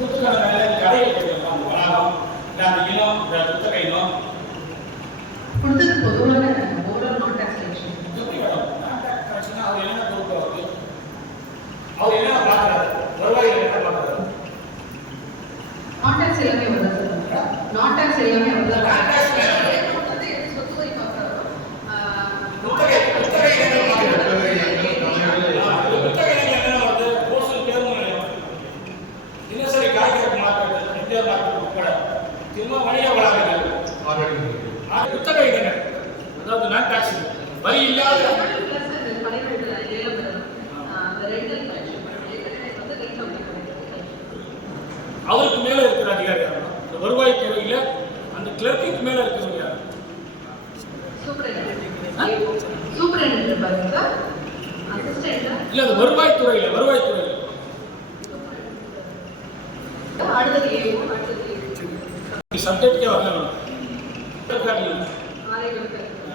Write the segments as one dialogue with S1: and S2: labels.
S1: புத்தக கடையை வச்சிருக்கோம் வளாகம் அந்த இனம் இந்த புத்தக இனம்
S2: கொடுத்தது பொதுவான
S1: எப்படி அவர் என்ன பொறுப்பு அவருக்கு அவர் என்ன பார்க்குறாரு வருவாய் என்ன பார்க்குறாரு
S2: நாட் டாக்ஸ் எல்லாமே வருது டாக்ஸ் எல்லாமே வருது
S1: Not tax வேற.
S2: கொடுத்தது எது சொத்து வரி பார்க்குறோம்
S1: புத்தகை புத்தகை இனம் பார்க்குறாரு புத்தக இனம் என்ன வருது ஓசூர் பேருந்து நிலையம் தினசரி காய்கறி மார்க்கெட் இந்தியா மார்க்கெட் உட்பட திரும்ப வணிக வளாகங்கள் ஆக புத்தக இனங்கள் அதாவது நான் டாக்ஸ் வரி இல்லாத
S2: பிளஸ் இந்த கலைகள் ஏலம் வரும் அந்த ரெண்டல் கலெக்ஷன் ஏற்கனவே வந்து ரேட் ஆஃப்
S1: அவருக்கு மேல இருக்கிற அதிகாரி யாரு? இந்த வருவாய் துறையில அந்த கிளர்க்குக்கு மேல இருக்கிறவங்க யாரு? இல்ல அது வருவாய் துறையில வருவாய் துறையில.
S2: அடுத்தது ஏஓ அடுத்தது ஏஓ
S1: சப்ஜெக்டே வரல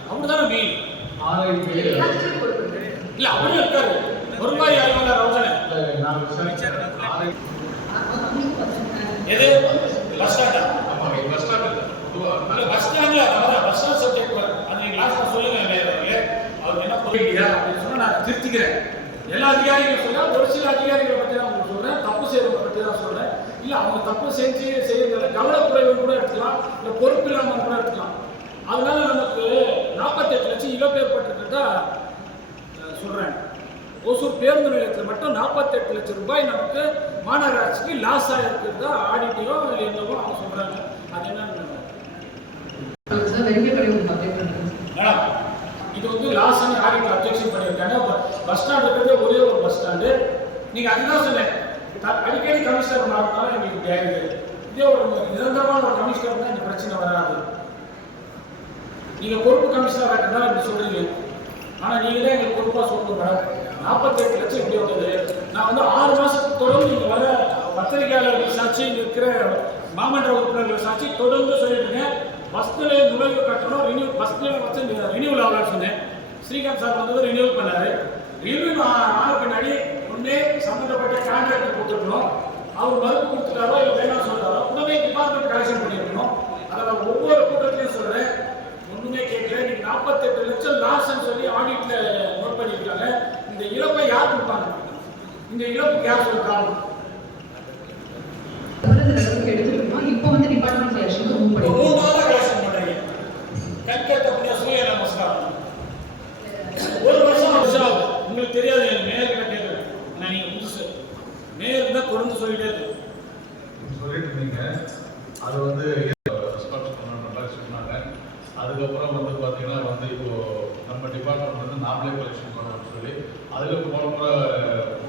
S1: அவருதானே மெயின் இல்ல அவரும் இருக்காரு. வருவாய் ஆய்வாளர் அவர்தானே எது? பஸ் ஸ்டாண்டா இல்ல. பஸ் ஸ்டாண்ட்ல அதான் பஸ் ஸ்டாண்ட் சப்ஜெக்ட் வரும் அது நீங்க லாஸ்ட்ல சொல்லுங்க நேயர்களே அவர் என்ன புரியலையா அப்படின்னு சொன்னா நான் திருத்திக்கிறேன். எல்லா அதிகாரிகளும் சொல்றேன் ஒரு சில அதிகாரிகளை பத்தி தான் உங்களுக்கு சொல்றேன். தப்பு செய்யறவங்க பத்தி தான் சொல்றேன். இல்ல அவங்க தப்பு செஞ்சு செய்யறதுல கவனக்குறைவு கூட எடுத்துக்கலாம். இல்ல பொறுப்பு இல்லாம கூட எடுத்துக்கலாம். அதனால நமக்கு நாற்பத்தெட்டு லட்சம் இழப்பு ஏற்பட்டிருக்கிறதா அஹ், சொல்றேன். ஓசூர் பேருந்து நிலையத்தில் மட்டும் நாற்பத்தெட்டு லட்சம் ரூபாய் நமக்கு மாநகராட்சிக்கு லாஸ் ஆகிருக்கிறதா ஆடிட்டையோ என்னவோ அவங்க சொல்றாங்க. அது என்னன்னு மேடம் இது வந்து லாஸ்ட்னு ஆடிட் அப்ஜெக்ஷன் பண்ணியிருக்காங்க. பஸ் ஸ்டாண்ட் இருக்கிறதே ஒரே ஒரு பஸ் ஸ்டாண்டு. நீங்கள் அதுதான் சொன்னேன். அடிக்கடி கமிஷனர் மாறினாலும் எங்களுக்கு ஆயிடுது இதே ஒரு நிரந்தரமான ஒரு கமிஷனர் தான் இந்த பிரச்சனை வராது. நீங்கள் பொறுப்பு கமிஷனர் இருந்தால் இப்படி சொல்றீங்க. ஆனால் நீங்களே எங்களுக்கு பொறுப்பாக சொல்லுங்க மேடம். நாற்பத்தெட்டு லட்சம் இப்படி வந்தது. நான் வந்து ஆறு மாதத்துக்கு தொடர்ந்து இங்கே வர பத்திரிகையாளர்கள் சாட்சி இங்கே இருக்கிற மாமன்ற உறுப்பினர்கள் சாட்சி தொடர்ந்து சொல்லிட்டு இருக்கேன். பஸ் நுழைவு கட்டணம் ரினியூ பஸ் நிலையம் வச்சு ரினியூவல் ஆகலாம்னு சொன்னேன். ஸ்ரீகாந்த் சார் வந்து ரினியூவல் பண்ணாரு. ரினியூவல் ஆன பின்னாடி ஒன்றே சம்மந்தப்பட்ட கான்ட்ராக்டர் கொடுத்துருக்கணும். அவர் மறுப்பு கொடுத்துட்டாரோ இல்லை வேணாம் சொல்கிறாரோ உடனே டிபார்ட்மெண்ட் கலெக்ஷன் பண்ணியிருக்கணும். அதை நான் ஒவ்வொரு கூட்டத்திலையும் நீங்க நாற்பத்தெட்டு லட்சம் லாஸ்ன்னு சொல்லி ஆடிட்ல நோட் பண்ணியிருக்காங்க. இந்த இழப்பை யார் கொடுப்பாங்க இந்த இழப்புக்கு யார் சொல்ல காரணம்?
S2: இப்போ வந்து டிபார்ட்மெண்ட் கலெக்ஷனுக்கு மூவ்
S1: ஒரு
S2: பண்ணிருக்கோம்
S1: மூணு நாளா கலெக்ஷன் பண்றீங்க. கல்கத்தா புண்ணிய சூரிய நமஸ்காரம் ஒரு வருஷம் வருஷம் ஆகுது உங்களுக்கு தெரியாது எனக்கு மேயர் கிட்ட கேட்குறேன் நான் நீங்க புதுசு. மேயர் தான் தொடர்ந்து சொல்லிட்டே இருக்கு
S3: சொல்லிட்டு இருந்தீங்க. அது வந்து ரெஸ்பான்ஸ் பண்ணணுன்ற மாதிரி சொன்னாங்க அதுக்கப்புறம் வந்து பார்த்தீங்கன்னா வந்து இப்போ நம்ம டிபார்ட்மெண்ட் வந்து நாமளே கலெக்ஷன் பண்ணணும்னு சொல்லி அதுக்கு போன முறை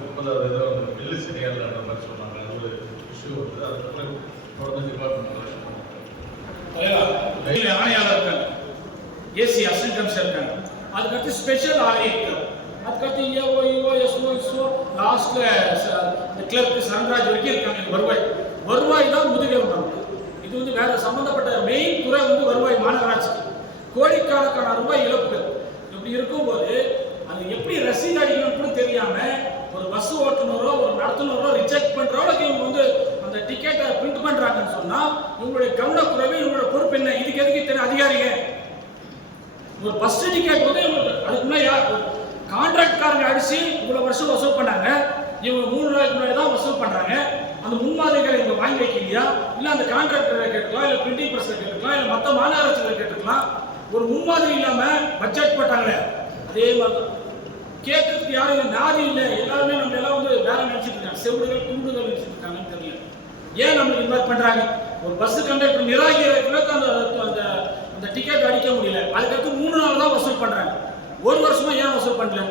S3: முப்பதாவது இதை வந்து பில்லு சரியா இல்லைன்ற மாதிரி சொன்னாங்க. அது ஒரு இஷ்யூ வந்து அதுக்கப்புறம் தொடர்ந்து டிபார்ட்மெண்ட் கலெக்ஷன்
S1: இருக்காங்க ஏசி அசிஸ்டன்ட் கமிஷனர் இருக்காங்க அதுக்கடுத்து ஸ்பெஷல் ஆர்ஏ இருக்காங்க அதுக்கடுத்து ஏஓ இஓ எஸ்ஓ இஸ்ஓ லாஸ்ட்ல இந்த கிளர்க்கு சரண்ராஜ் வரைக்கும் இருக்காங்க. இந்த வருவாய். வருவாய் தான் முதுகெலும்பு நமக்கு இது வந்து வேற சம்பந்தப்பட்ட மெயின் துறை வந்து வருவாய் மாநகராட்சிக்கு கோடிக்கணக்கான ரூபாய் இழப்புகள். இப்படி இருக்கும்போது அது எப்படி ரசீது அடிக்கணும்னு கூட தெரியாம ஒரு பஸ் ஓட்டுநரோ ஒரு நடத்துனரோ ரிஜெக்ட் பண்ற இவங்க வந்து அந்த டிக்கெட்டை பிரிண்ட் பண்றாங்கன்னு சொன்னா இவங்களுடைய கவனக்குறைவு இவங்களோட பொறுப்பு என்ன? இதுக்கு எதுக்கு இத்தனை அதிகாரிங்க? ஒரு பஸ் டிக்கெட் வந்து இவங்களுக்கு அதுக்கு முன்னாடி யார் கான்ட்ராக்ட்காரங்க அடிச்சு இவ்வளவு வருஷம் வசூல் பண்ணாங்க. இவங்க மூணு நாளைக்கு முன்னாடி தான் வசூல் பண்றாங்க. அந்த முன்மாதிரிகளை இவங்க வாங்கி வைக்கலையா? இல்ல அந்த கான்ட்ராக்டரை கேட்டுக்கலாம் இல்ல பிரிண்டிங் பிரஸ்ல கேட்டுக்கலாம் இல்ல மத்த மாநகராட்சிகளை கேட்டுக்கலாம். ஒரு முன்மாதிரி இல்லாம பட்ஜெட் போட்டாங்களே. அதே மாதிரி கேட்கறதுக்கு யாரும் இல்லை நாதி இல்லை எல்லாருமே நம்ம எல்லாம் வந்து வேற நினைச்சிட்டு இருக்காங்க. செவிடுகள் துண்டுகள் நினைச்சிட்டு இருக்காங்கன்னு தெரியல. ஏன் நம்மளுக்கு இந்த மாதிரி பண்றாங்க? ஒரு பஸ் கண்டக்டர் நிராகரிக்கிறதுக்கு அந்த அந்த அந்த டிக்கெட் அடிக்க முடியல. அதுக்கடுத்து மூணு நாள் தான் வசூல் பண்றாங்க. ஒரு வருஷமா ஏன் வசூல் பண்ணல?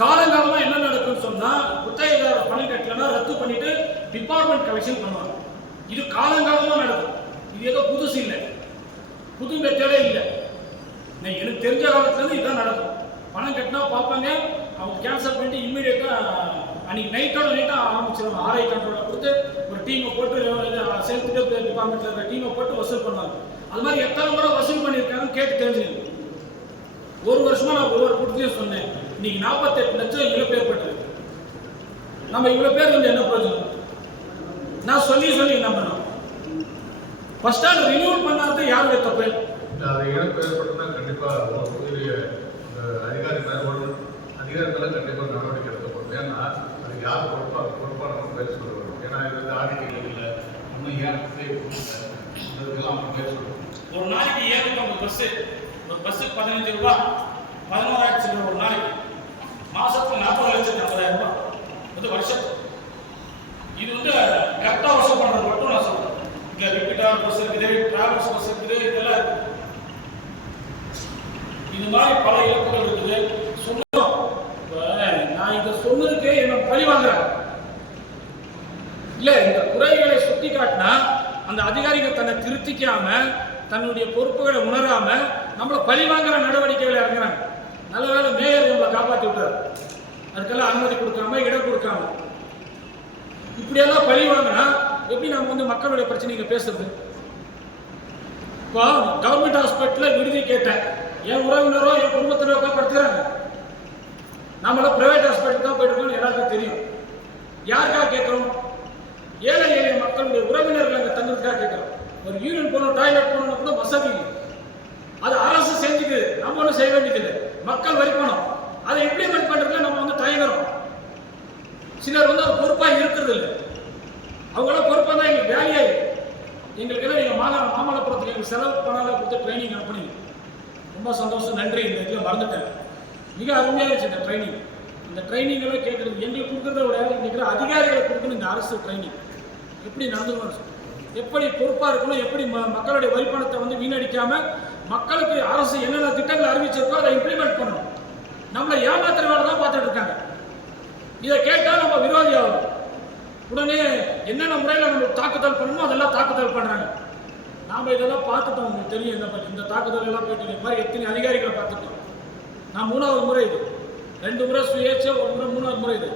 S1: காலங்காலமா என்ன நடக்கும்னு சொன்னா குத்தகைதாரர் பணம் கட்டலன்னா ரத்து பண்ணிட்டு டிபார்ட்மெண்ட் கலெக்ஷன் பண்ணுவாங்க. இது காலங்காலமா நடக்கும். இது ஏதோ புதுசு இல்லை. புது மெத்தடே இல்லை. எனக்கு தெரிஞ்ச காலத்துல இருந்து நடக்கும். பணம் கட்டினா பார்ப்பாங்க. அவங்க கேன்சல் பண்ணிட்டு இம்மீடியட்டாக அன்னைக்கு நைட்டோட நைட்டாக ஆரம்பிச்சிருவாங்க. ஆர்ஐ கண்ட்ரோல கொடுத்து ஒரு டீமை போட்டு செல்ஃப் டிபார்ட்மெண்ட்ல இருக்கிற டீமை போட்டு வசூல் பண்ணுவாங்க. அது மாதிரி எத்தனை முறை வசூல் பண்ணியிருக்காங்கன்னு கேட்டு தெரிஞ்சுக்கணும் ஒரு வருஷமா நான் ஒவ்வொரு கூட்டத்தையும் சொன்னேன். இன்னைக்கு நாற்பத்தெட்டு லட்சம் இவ்வளோ பேர் பட்டிருக்கு நம்ம இவ்வளோ பேர் வந்து என்ன பிரயோஜனம்? நான் சொல்லி சொல்லி என்ன பண்ணோம் ஃபர்ஸ்ட் ஸ்டாண்ட் ரினியூவல் பண்ணாதது யாருடைய தப்பு?
S3: அது இழப்பு ஏற்பட்டுனா கண்டிப்பாக உரிய அதிகாரி மேற்கொண்டு கண்டிப்பாக நடவடிக்கை எடுக்கப்படும் ஏன்னா அது யார் பொறுப்பா பொறுப்பானவங்க பேச சொல்லுவோம் ஏன்னா இது வந்து ஆடிட்டிங் இல்லை இன்னும் ஏன் pay அவங்க பேச சொல்லுவோம்
S1: ஒரு நாளைக்கு ஏழுநூறு பஸ் ஒரு பஸ்ஸுக்கு பதினஞ்சு ரூபா பதினோராயிரத்தி சில்லறை ஒரு நாளைக்கு. மாசத்துக்கு நாற்பது லட்சத்தி நாற்பதாயிரம் ரூபாய் வந்து வருஷத்துக்கு. இது வந்து கரெக்டாக வருஷம் பண்ணுறது மட்டும் நான் சொல்கிறேன் இங்கே ரிப்பீட்டாக பஸ் இருக்குது டிராவல்ஸ் பஸ் இருக்குது இதெல்லாம் இருக்குது. இது மாதிரி பல இழப்புகள் இருக்குது. சொன்னோம். நான் இதை சொன்னதுக்கே என்ன பழி வாங்குறேன் இல்ல இந்த குறைகளை சுட்டி காட்டினா அந்த அதிகாரிகள் தன்னை திருத்திக்காம தன்னுடைய பொறுப்புகளை உணராம நம்மள பழி வாங்குற நடவடிக்கைகளை இறங்குறாங்க. நல்ல வேளை மேயர் நம்மளை காப்பாற்றி விட்டாரு. அதுக்கெல்லாம் அனுமதி கொடுக்காம இடம் கொடுக்காம. இப்படியெல்லாம் பழி வாங்கினா எப்படி நம்ம வந்து மக்களுடைய பிரச்சனைகளை பேசுறது? இப்போ கவர்மெண்ட் ஹாஸ்பிட்டலில் விடுதி கேட்டேன். என் உறவினரோ என் குடும்பத்தினரோ படுத்துக்கிறாங்க நாமெல்லாம் பிரைவேட் ஹாஸ்பிட்டல் தான் போயிட்டு எல்லாருக்கும் தெரியும். யாருக்காக கேட்குறோம் ஏழை எளிய மக்களுடைய உறவினர்கள் அங்கே தங்குறதுக்காக கேட்குறோம் ஒரு யூனியன் போகணும் டாய்லெட் போகணும் கூட வசதி இல்லை. அது அரசு செஞ்சுக்குது நம்ம ஒன்றும் செய்ய வேண்டியதில்லை. மக்கள் வரி பணம். அதை இம்ப்ளிமெண்ட் பண்ணுறதுல நம்ம வந்து தயங்குறோம் சிலர் வந்து அது பொறுப்பாக இருக்கிறது இல்லை அவங்களாம் பொறுப்பாக தான் எங்களுக்கு வேலையாக எங்களுக்கு எல்லாம் நீங்கள் மாநா மாமல்லபுரத்தில் எங்களுக்கு செலவு பணம் கொடுத்து ட்ரைனிங் அனுப்புனீங்க. ரொம்ப சந்தோஷம். நன்றி. இந்த இதில் மறந்துட்டேன். மிக அருமையாக இருந்துச்சு இந்த ட்ரைனிங் இந்த ட்ரைனிங்கெல்லாம் கேட்குறது எங்களுக்கு கொடுக்குறத விட இங்க இருக்கிற அதிகாரிகளுக்கு கொடுக்கணும் இந்த அரசு ட்ரைனிங் எப்படி நடந்துக்கணும் எப்படி பொறுப்பாக இருக்கணும் எப்படி ம- மக்களுடைய வரிப்பணத்தை வந்து வீணடிக்காமல் மக்களுக்கு அரசு என்னென்ன திட்டங்கள் அறிவிச்சிருக்கோ அதை இம்ப்ளிமெண்ட் பண்ணணும். நம்மளை ஏமாத்துற வேலை தான் பார்த்துட்டு இருக்காங்க. இதை கேட்டால் நம்ம விரோதி ஆகும் உடனே என்னென்ன முறையில் நம்ம தாக்குதல் பண்ணணுமோ அதெல்லாம் தாக்குதல் பண்ணுறாங்க நாம் இதெல்லாம் பார்த்துட்டோம் உங்களுக்கு தெரியும் இந்த மாதிரி இந்த தாக்குதல் எல்லாம் போயிட்டு இந்த மாதிரி எத்தனை அதிகாரிகளை பார்த்துட்டோம். நான் மூணாவது முறை இது. ரெண்டு முறை சுயேட்சை ஒரு முறை மூணாவது முறை இது.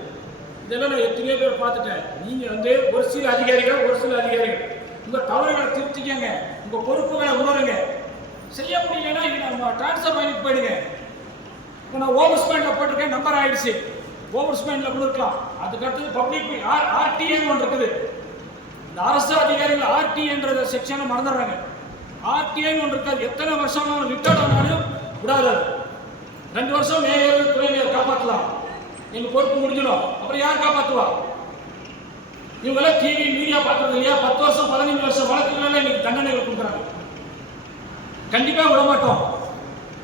S1: இதெல்லாம் நான் எத்தனையோ பேர் பார்த்துட்டேன். நீங்கள் வந்து ஒரு சில அதிகாரிகள் ஒரு சில அதிகாரிகள். உங்கள் தவறுகளை திருத்திக்கங்க. உங்கள் பொறுப்புகளை உணருங்க. செய்ய முடியலன்னா நம்ம ட்ரான்ஸ்ஃபர் பண்ணிட்டு போயிடுங்க. இப்போ நான் ஓவர் ஸ்பேண்டில் போட்டிருக்கேன் நம்பர் ஆயிடுச்சு. ஓவர் ஸ்பேண்டில் கொடுக்கலாம் அதுக்கு அடுத்தது பப்ளிக் ஆர்டிஏன்னு ஒன்று இருக்குது. இந்த அரசு அதிகாரிகள் ஆர்டிஏன்ற செக்ஷனை மறந்துடுறாங்க. ஆர்டிஏன்னு ஒன்று இருக்காது. எத்தனை வருஷம் ரிட்டையர்ட் ஆனாலும் விடாது. ரெண்டு வருஷம் மேயர் துணை மேயர் காப்பாற்றலாம் எங்க பொறுப்பு முடிஞ்சிடும். அப்புறம் யார் காப்பாற்றுவா இவங்களாம் டிவி மீடியா பார்க்கறது இல்லையா? பத்து வருஷம் பதினஞ்சு வருஷம் வழக்குகள் எங்களுக்கு தண்டனைகள் கொடுக்குறாங்க. கண்டிப்பா விட மாட்டோம்.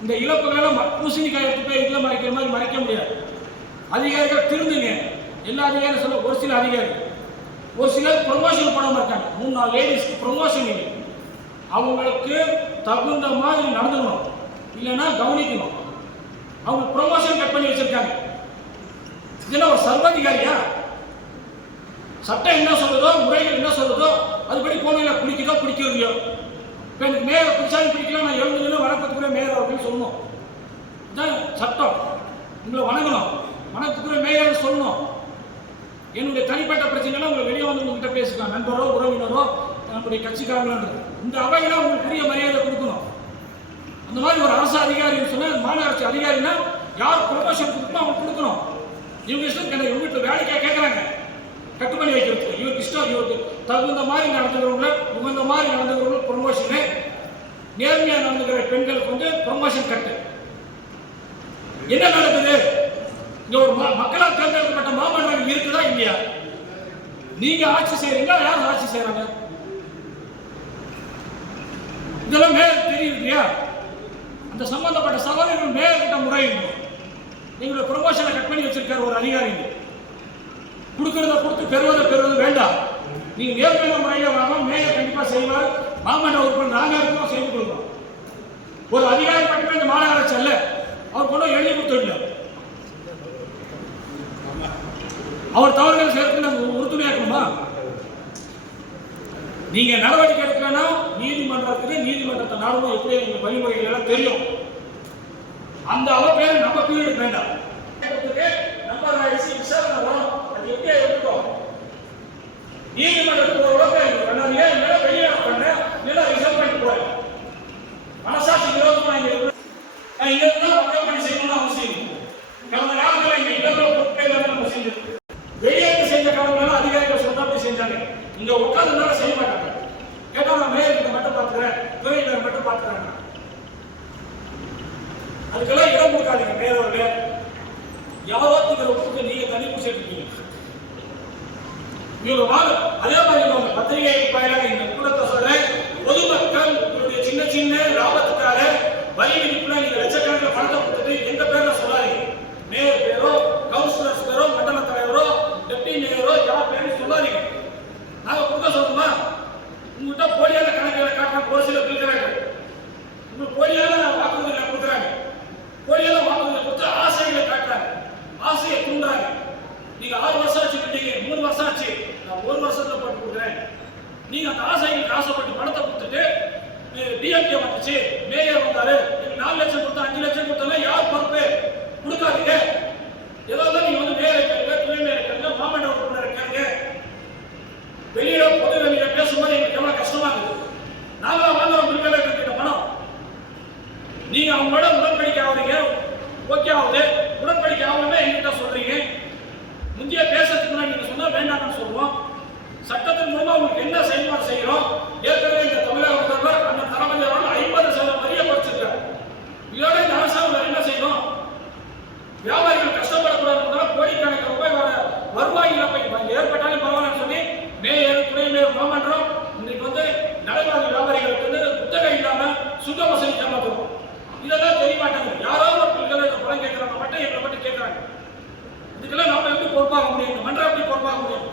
S1: இந்த இழப்புகளை ம- பூசணிக்காய் எடுத்து போய் இதில் மறைக்கிற மாதிரி மறைக்க முடியாது. அதிகாரிகள் திருந்துங்க. எல்லா அதிகாரியும் சொல்ல ஒரு சில அதிகாரி ஒரு சிலர் ப்ரொமோஷன் பண்ணாம இருக்காங்க மூணு நாலு லேடிஸ்க்கு ப்ரொமோஷன் இல்லை. அவங்களுக்கு தகுந்த மாதிரி நடந்துக்கணும். இல்லைன்னா கவனிக்கணும். அவங்க ப்ரொமோஷன் கட் பண்ணி வச்சிருக்காங்க. இதெல்லாம் ஒரு சர்வாதிகாரியா? சட்டம் என்ன சொல்லுதோ முறைகள் என்ன சொல்லுதோ அதுபடி கோமையில பிடிக்குதோ பிடிக்கிறதையோ இப்போ எனக்கு மேயர் பிடிச்சாலும் பிடிக்கலாம் நான் எழுந்து வணக்கத்துக்குள்ளே வணக்கத்துக்குரிய மேயர் அப்படின்னு சொல்லணும். இதுதான் சட்டம். உங்களை வணங்கணும். வணக்கத்துக்குரிய மேயர் சொல்லணும். என்னுடைய தனிப்பட்ட பிரச்சனைலாம் உங்களை வெளியே வந்து உங்ககிட்ட பேசிக்கலாம். நண்பரோ உறவினரோ நம்முடைய கட்சிக்காரங்களோ இந்த அவையெல்லாம் உங்களுக்கு உரிய மரியாதை கொடுக்கணும். அந்த மாதிரி ஒரு அரசு அதிகாரின்னு சொன்னால் மாநகராட்சி அதிகாரினா யார் ப்ரொமோஷன் கொடுக்கணும் அவங்க கொடுக்கணும். இவங்க இஷ்டம் கிடையாது இவங்க வீட்டில் வேலைக்காக கேட்குறாங்க கட்டு பண்ணி வைக்கிறதுக்கு. இவருக்கு இஷ்டம் இவருக்கு தகுந்த மாதிரி நடந்துக்கிறவங்கள உகந்த மாதிரி நடந்துக்கிறவங்க ப்ரொமோஷனு நேர்மையாக நடந்துக்கிற பெண்களுக்கு வந்து ப்ரொமோஷன் கட்டு. என்ன நடக்குது? இங்க ஒரு ம- மக்களால் தேர்ந்தெடுக்கப்பட்ட மாமன்றங்கள் இருக்குதா இல்லையா? நீங்க ஆட்சி செய்றீங்களா? யார் ஆட்சி செய்றாங்க? இதெல்லாம் மேல் தெரியும் இல்லையா? அந்த சம்பந்தப்பட்ட சகோதரர்கள் மேயர் முறையிடும் முறையிடணும் எங்களுடைய ப்ரொமோஷனை கட் பண்ணி வச்சிருக்காரு ஒரு அதிகாரி கொடுக்கறத கொடுத்து பெறுவதை பெறுவது வேண்டாம். நீங்க நேர்மையான முறையில வாங்க மேயர் கண்டிப்பா செய்வார். மாமன்ற உறுப்பினர் நாங்க இருக்கோம் செய்து கொள்வோம். ஒரு அதிகாரி மட்டுமே இந்த மாநகராட்சி அல்ல. அவர் கொண்டு எழுதி கொடுத்துடல அவர் தவறுகள் செய்யறதுக்கு நம்ம உறுதுணையாக்கணுமா? நீங்க நடவடிக்கை எடுக்கலன்னா நீதிமன்றத்துக்கு நீதிமன்றத்தை நாடுவோம் எப்படி எங்க வழிமுறைகள் எல்லாம் தெரியும்? அந்த அவ நம்ம பீரியட் வேண்டாம். நம்ம விசாரணை வரும். அது எப்படி இருக்கும்? நீதிமன்றத்துக்கு ஒரு உலகம் நான் ஏன் மேல வெளியே பண்ண நில ரிசர்வ் பண்ணிட்டு போறேன். மனசாட்சி விரோதமா இங்க இருக்கு நான் இங்க இருந்தா மக்கள் பணி செய்யணும்னு அவசியம் இல்லை. கடந்த காலத்துல இங்க இடத்துல பொறுப்பே இல்லாம நம்ம செஞ்சது வெளியே செஞ்ச காலங்களெல்லாம் அதிகாரிகள் சொந்தப்படி செஞ்சாங்க இங்க உட்கார்ந்தனால செய்ய மாட்டாங்க. கேட்டா நான் மேயர் மட்டும் பார்த்துக்கிறேன் துணை மட்டும் பார்த்துக்கிறேன் அதுக்கெல்லாம் இடம் கொடுக்காதீங்க மேயர் அவர்களே யாரோ நீங்க தண்ணி குடிச்சிட்டு இருக்கீங்க. இவங்க வாங்க அதே மாதிரி இவங்க பத்திரிகை வாயிலாக இந்த கூட்டத்தை சொல்றேன் பொதுமக்கள் உங்களுடைய சின்ன சின்ன லாபத்துக்காக வரி விதிப்புல நீங்க லட்சக்கணக்கில் பணத்தை கொடுத்துட்டு எங்க பேர்ல சொல்லாதீங்க மேயர் பேரோ கவுன்சிலர்ஸ் பேரோ மண்டல தலைவரோ டெப்டி மேயரோ யார் பேரும் சொல்லாதீங்க நாங்க கொடுக்க சொல்லணுமா உங்ககிட்ட போலியான கணக்குகளை காட்டுற ஒரு சில பில்கிறாங்க உங்களுக்கு போலியான வாக்குறுதிகளை கொடுக்குறாங்க போலியான வாக்குறுதிகளை கொடுத்து ஆசைகளை காட்டுறாங்க ஆசையை தூண்டுறாங்க நீங்க ஆறு வருஷம் ஆச்சு கட்டீங்க மூணு வருஷம் ஆச்சு நான் ஒரு வருஷத்துல போட்டு கொடுக்குறேன் நீங்க அந்த ஆசைகளுக்கு ஆசைப்பட்டு பணத்தை கொடுத்துட்டு டிஎம்கே வந்துச்சு மேயர் வந்தாரு நீங்க நாலு லட்சம் கொடுத்தா அஞ்சு லட்சம் கொடுத்தா யார் பொறுப்பு? கொடுக்காதீங்க. ஏதோ தான் நீங்க வந்து மேயர் இருக்காங்க துணை மேயர் இருக்காங்க மாமன்ற உறுப்பினர் இருக்காங்க வெளியில பொது வெளியில பேசும்போது எங்களுக்கு எவ்வளவு கஷ்டமா இருக்குது நாங்களா வாழ்ந்தவங்க பில்களை இருக்கிற பணம். நீங்க அவங்களோட உடன்படிக்கை ஆகுறீங்க ஓகே ஆகுது. உடன்படிக்கை ஆகணுமே எங்கிட்ட சொல்றீங்க. முந்தைய பேசுறதுக்கு முன்னாடி நீங்க சொன்னா வேண்டாம்னு சட்டத்தின் மூலமா உங்களுக்கு என்ன செயல்பாடு செய்கிறோம் ஏற்கனவே இந்த தமிழக முதல்வர் அந்த தளபதி அவர்கள் ஐம்பது சதவீதம் வரிய குறைச்சிருக்காரு. இதோட இந்த அரசாங்கம் என்ன செய்யணும் வியாபாரிகள் கஷ்டப்படக்கூடாது கோடிக்கணக்கு ரூபாய் வர வருவாய் இழப்பை ஏற்பட்டாலும் பரவாயில்லன்னு சொல்லி மேயர் துணை மேயர் மாமன்றம் இன்னைக்கு வந்து நடைபாதை வியாபாரிகளுக்கு வந்து புத்தகம் இல்லாம சுங்க வசதி ஏமாத்துறோம் இதெல்லாம் தெரிய மாட்டேங்குது யாராவது ஒரு பிள்ளைகளை பணம் கேட்கறாங்க மட்டும் எங்களை மட்டும் கேட்கறாங்க. இதுக்கெல்லாம் நாம எப்படி பொறுப்பாக முடியும்? மன்றம் எப்படி பொறுப்பாக முடியும்?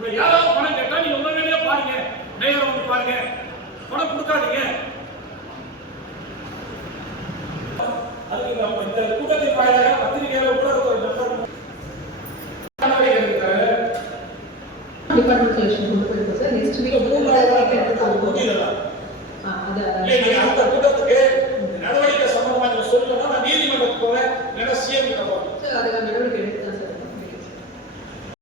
S1: உங்களை யாராவது பணம் கேட்டா நீங்க உடனே பாருங்க. நேரம் வந்து பாருங்க. பணம் கொடுக்காதீங்க.